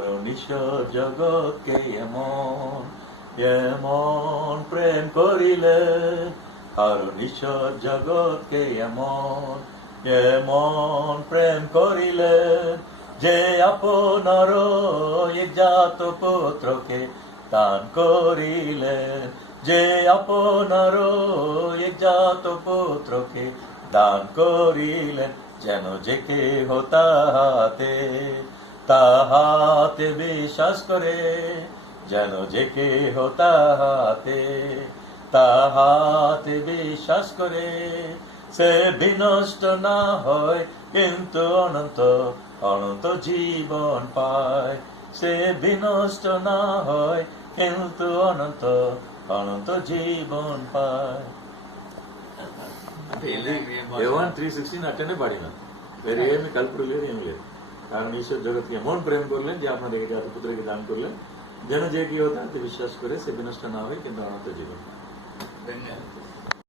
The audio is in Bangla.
কারণ ঈশ্বর জগৎকে এমন এমন প্রেম করিলে, কারণ ঈশ্বর জগৎকে এমন এমন প্রেম করিলে, যে আপনার একজাত পুত্রকে দান করিলেন, যে আপনার একজাত পুত্রকে দান করিলেন, যেন যে কেহ তাহাতে বিশ্বাস করে, যেন যে কেহ তাহাতে বিশ্বাস করে, সে বিনষ্ট না হয় কিন্তু অনন্ত অনন্ত জীবন পায়, সে বিনষ্ট না হয় কিন্তু অনন্ত অনন্ত জীবন পায়. అంటే యోహాన్ 3:16 అట్టనే పాడిన వేరే ఏమి కలుపుడు లేదు, ఏమి లేదు. কারণ ঈশ্বর জগৎকে এমন প্রেম করলেন যে আপনার এই জাত পুত্রকে দান করলেন, যেন যে কি হতা বিশ্বাস করে সে বিনষ্ট না হয় কিন্তু অনন্ত জীবন.